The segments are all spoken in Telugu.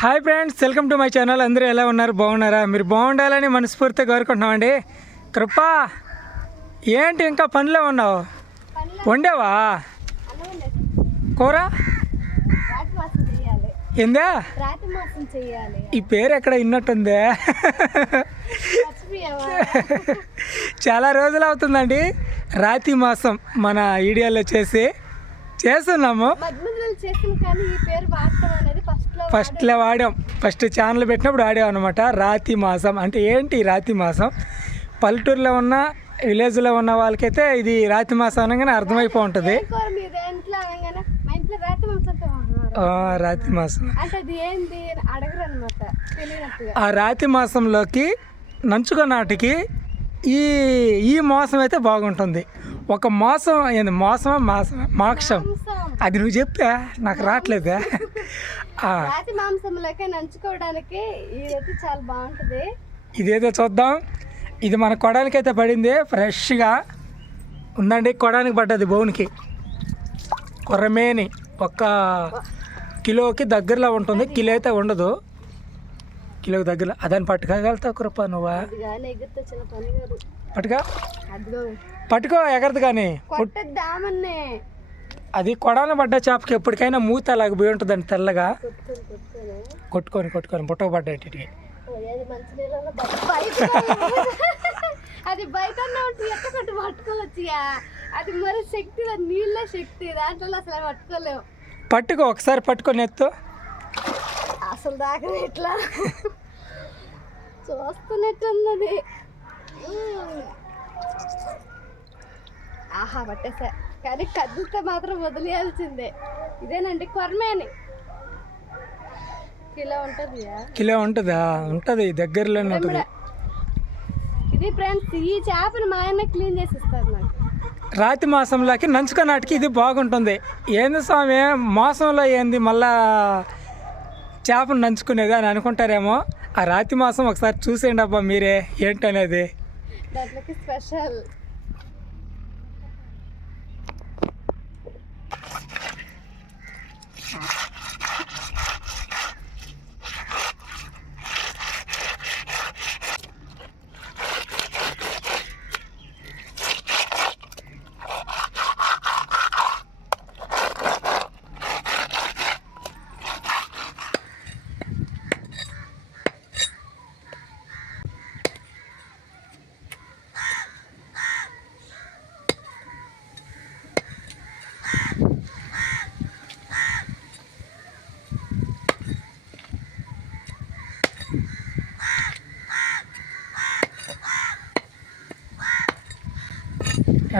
Hi friends welcome to my channel. అందరూ ఎలా ఉన్నారు? బాగున్నారా? మీరు బాగుండాలని మనస్ఫూర్తిగా కోరుకుంటున్నామండి కృప ఏంటి ఇంకా పనిలో ఉన్నావు? వండావా? కూర? ఏందా ఈ పేరు ఎక్కడ విన్నట్టుందే చాలా రోజులు అవుతుందండి రాతి మాసం మన ఈడియాలో చేసి. చేస్తున్నాము. ఫస్ట్లో వాడాం. ఫస్ట్ ఛానల్ పెట్టినప్పుడు వాడాం అనమాట రాతి మాసం. అంటే ఏంటి రాతి మాసం? పల్లెటూరులో ఉన్న విలేజ్లో ఉన్న వాళ్ళకైతే ఇది రాతి మాసం అనగానే అర్థమైపో ఉంటుంది. రాతి మాసం. ఆ రాతి మాసంలోకి నంచుక నాటికి ఈ ఈ మాసం అయితే బాగుంటుంది. ఒక మాసం ఏంది మాసమా? మాసం మాక్షం. మాంసం. అది నువ్వు చెప్పా. నాకు రావట్లేదే? ఆ, రాతి మాంసంలోకి నంచుకోవడానికి ఇదైతే చాలా బాగుంటది. ఇదేదో చూద్దాం. ఇది మన కొడానికైతే పడింది. ఫ్రెష్గా ఉందండి. కొడానికి పడ్డది బౌన్కి. కొర్రమేని ఒక కిలోకి దగ్గరలో ఉంటుంది. కిలో అయితే ఉండదు. కిలోకి దగ్గరలో అదని పట్టుకోగలుగుతావు కృప నువ్వా? పట్టుకో. పట్టుకో ఎగరదు కానీ. అది కొడాన పడ్డ చేపకి ఎప్పటికైనా మూత అలాగ పోయి ఉంటుందండి తెల్లగా. కొట్టుకొని కొట్టుకొని పుట్టక పడ్డాయి అది బయట కొట్టి పట్టుకోవచ్చు. అది మరి శక్తి నీళ్ళ శక్తి. దాంట్లో అసలు పట్టుకోలేవు. పట్టుకో ఒకసారి పట్టుకొని ఎత్తు అసలు దాకా ఎట్లా? చూస్తున్నట్టున్నది. ఆహా పట్టేసా. కానీ కదిలితే మాత్రం వదిలేయాల్సిందే. ఇదేనండి కొరమేని. కిలో ఉంటుంది కిలో ఉంటుందా? ఉంటుంది దగ్గరలోనే ఉంటుంది. ఇది ఫ్రెండ్స్ ఈ చేపను మా ఆయన క్లీన్ చేసి ఇస్తారు నాకు. రాతి మాసంలోకి నంచుక నాటికి ఇది బాగుంటుంది. ఏంది స్వామి? మాసంలో ఏంది? మళ్ళా చేపను నంచుకునేది అని అనుకుంటారేమో. ఆ రాతి మాసం ఒకసారి చూసేయండి అబ్బా మీరే ఏంటనేది? దాంట్లోకి స్పెషల్.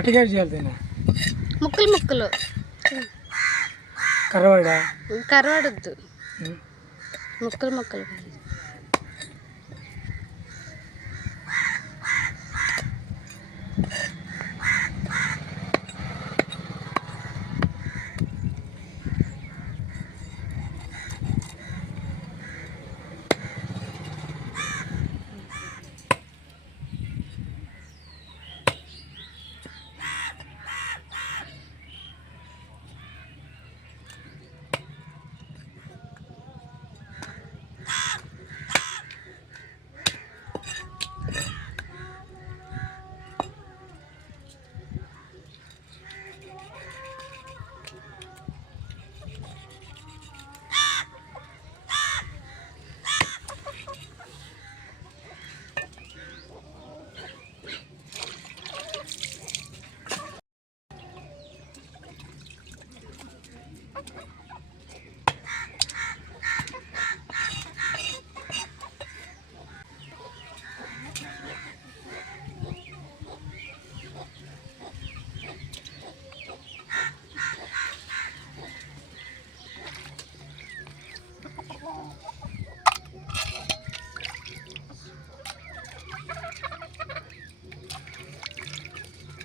ఎట్టగా చేయాలి దీన్ని? ముక్కలు ముక్కలు. కరవాడా కరవడద్దు ముక్కలు ముక్కలు.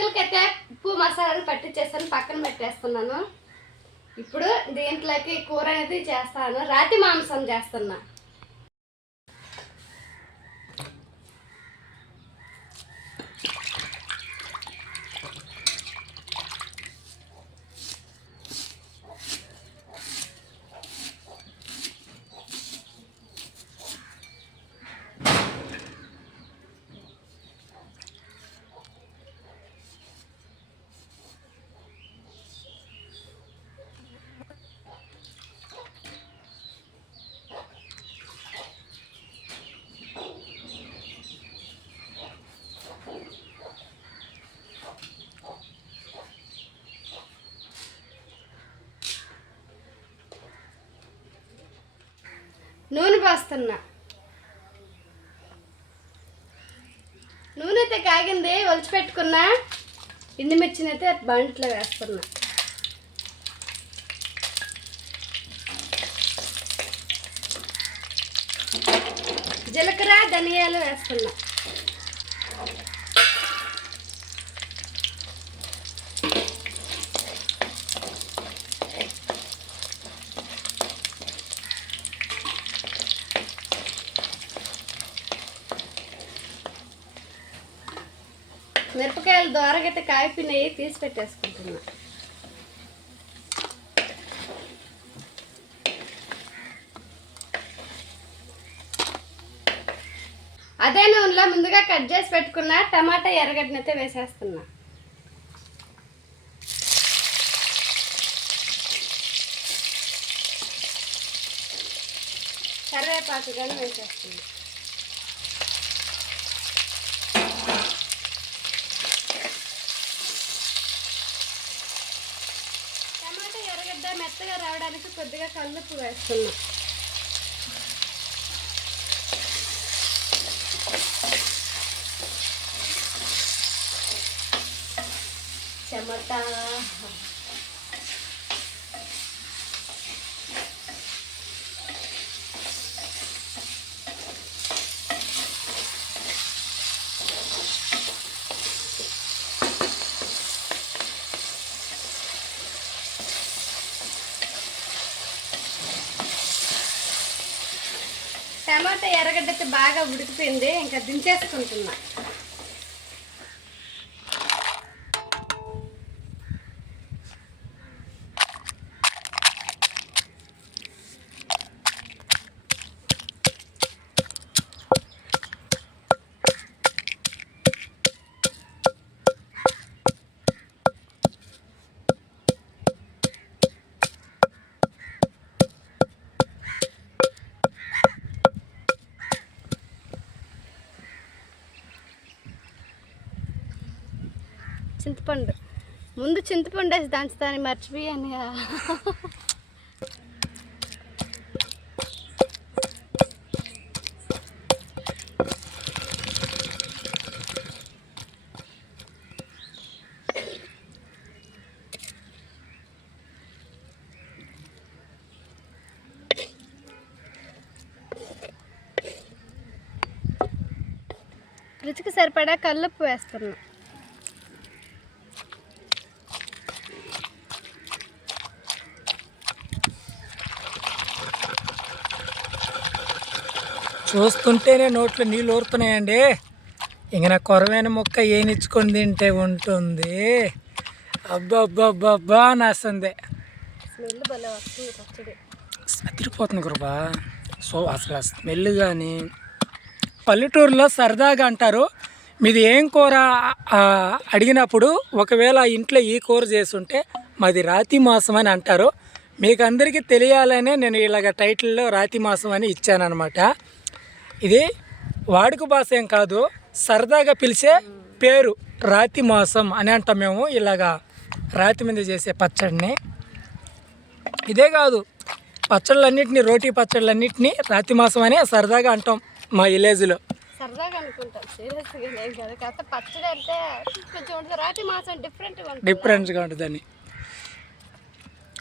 ముక్కలకైతే ఉప్పు మసాలాలు పట్టించేస్తాను పక్కన పెట్టేస్తున్నాను. ఇప్పుడు దీంట్లోకి కూర అనేది చేస్తాను. రాతి మాంసం చేస్తున్నా. నూనె పోస్తున్నా. నూనె అయితే కాగింది ఒలిచి పెట్టుకున్నా. ఎండుమిర్చిని అయితే బంట్లో వేస్తున్నా. జీలకర్ర ధనియాలు వేస్తున్నా. మిరపకాయలు దోరగట్ట కాయిపోయినాయి తీసి పెట్టేసుకుంటున్నా. అదే నూనెలో ముందుగా కట్ చేసి పెట్టుకున్న టమాటా ఎర్రగడ్డనైతే వేసేస్తున్నా. కరివేపాకు కానీ వేసేస్తున్నా టమాటా ఎర్రగడ్డ రావడానికి కొద్దిగా కల్లుప్పు వేస్తున్నా చెమట. టమాటా ఎర్రగడ్డ అయితే బాగా ఉడికిపోయింది ఇంకా దించేసుకుంటున్నా. చింతపండు ముందు చింతపండు వేసి దంచుతాను మర్చిపోయాను కదా. రుచికి సరిపడా కల్లుప్పు వేస్తున్నాను చూస్తుంటేనే నోట్లో నీళ్ళు ఊరుతున్నాయండి. ఇంక నా కొరమైన ముక్క ఏనిచ్చుకొని తింటే ఉంటుంది. అబ్బా అబ్బా అబ్బా అబ్బా నాస్తుంది అదిరిపోతుంది గురుబా సో అసలు స్మెల్ కానీ పల్లెటూరులో సరదాగా అంటారు. మీది ఏం కూర అడిగినప్పుడు ఒకవేళ ఇంట్లో ఈ కూర చేసుంటే మాది రాతి మాసం అని అంటారు. మీకు అందరికీ తెలియాలనే నేను ఇలాగ టైటిల్లో రాతి మాసం అని ఇచ్చానమాట ఇది వాడుక భాష ఏం కాదు సరదాగా పిలిచే పేరు రాతి మాసం అని అంటాం మేము ఇలాగా రాతి మీద చేసే పచ్చడిని. ఇదే కాదు పచ్చళ్ళన్నిటిని రోటీ పచ్చళ్ళన్నిటిని రాతి మాసం అనే సరదాగా అంటాం మా విలేజ్లో. డిఫరెంట్గా ఉంటుందని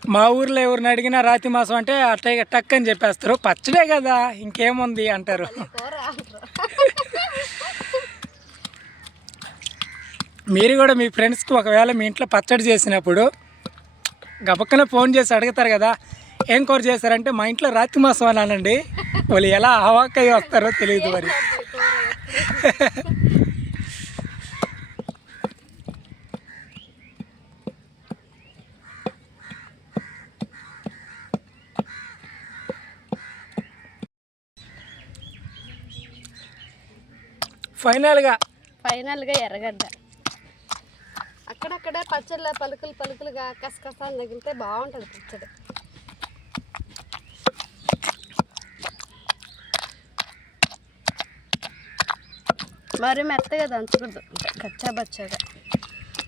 మా ఊర్లో ఎవరిని అడిగినా రాతి మాసం అంటే అట్టే టక్ అని చెప్పేస్తారు. పచ్చడే కదా ఇంకేముంది అంటారు. మీరు కూడా మీ ఫ్రెండ్స్కి ఒకవేళ మీ ఇంట్లో పచ్చడి చేసినప్పుడు గబక్కన ఫోన్ చేసి అడుగుతారు కదా ఏం కూర చేశారంటే మా ఇంట్లో రాతి మాసం అని అనండి. వాళ్ళు ఎలా అవాక్కయ్యి వస్తారో తెలియదు మరి. ఫైనల్గా. ఫైనల్గా ఎర్రగడ్డ. అక్కడక్కడ పచ్చళ్ళ పలుకులు పలుకులుగా కసకసాలు తగిలితే బాగుంటుంది పచ్చడి. మరి మెత్తగా దంచకూడదు. కచ్చా బచ్చాగా.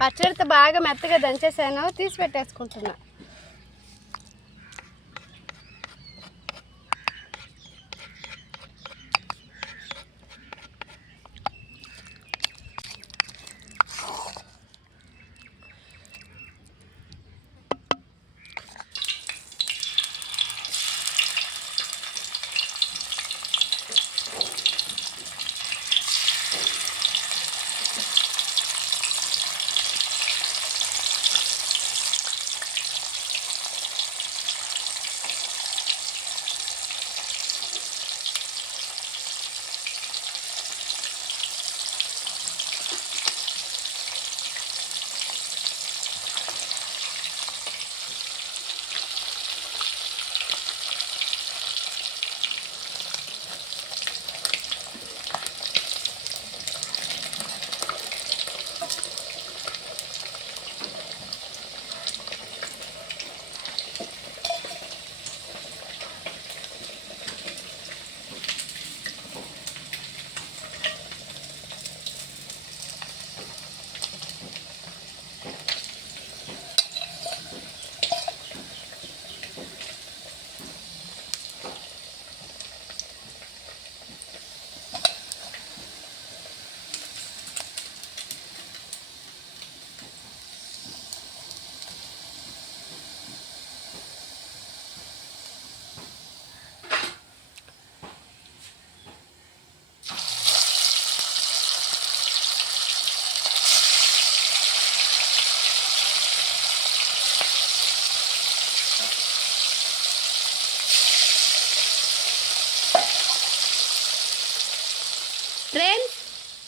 పచ్చడితో బాగా మెత్తగా దంచేసాను తీసి పెట్టేసుకుంటున్నా.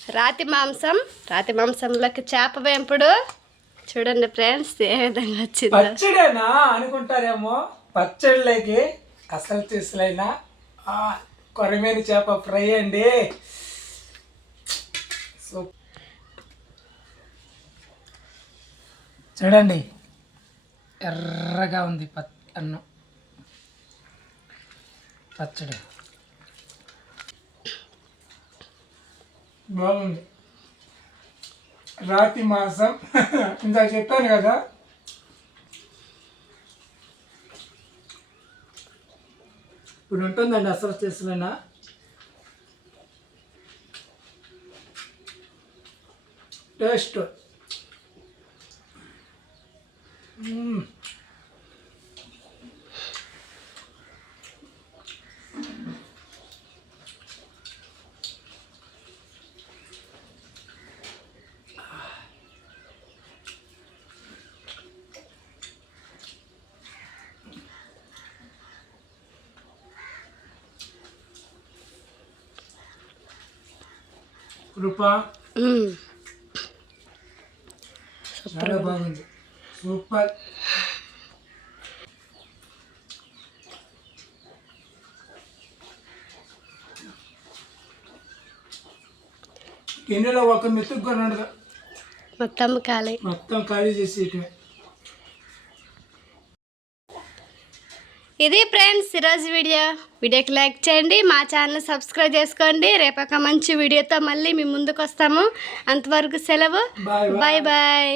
రాతి మాంసం రాతి మాంసంలోకి చేప వేంపుడు. చూడండి ఫ్రెండ్స్ ఏ విధంగా వచ్చింది. పచ్చడేనా అనుకుంటారేమో. పచ్చడిలోకి అసలు తీసులైన కొరమైన చేప ఫ్రై అండి. చూడండి ఎర్రగా ఉంది పత్ అన్నం. పచ్చడి. బాగుంది. రాతి మాసం. ఇందాక చెప్పాను కదా. ఇప్పుడు ఉంటుందండి అసలు చేసిన టేస్ట్ మ్మ్. కృప. చాలా బాగుంది. సూపర్. గిన్నెలో ఒక మెతుకు కూడా ఉండదు. మొత్తం ఖాళీ. మొత్తం ఖాళీ చేసి ఇది ఫ్రెండ్స్ ఈరోజు వీడియో. వీడియోకి లైక్ చేయండి మా ఛానల్ సబ్స్క్రైబ్ చేసుకోండి. రేపొక మంచి వీడియోతో మళ్ళీ మీ ముందుకు వస్తాము అంతవరకు సెలవు. Bye bye.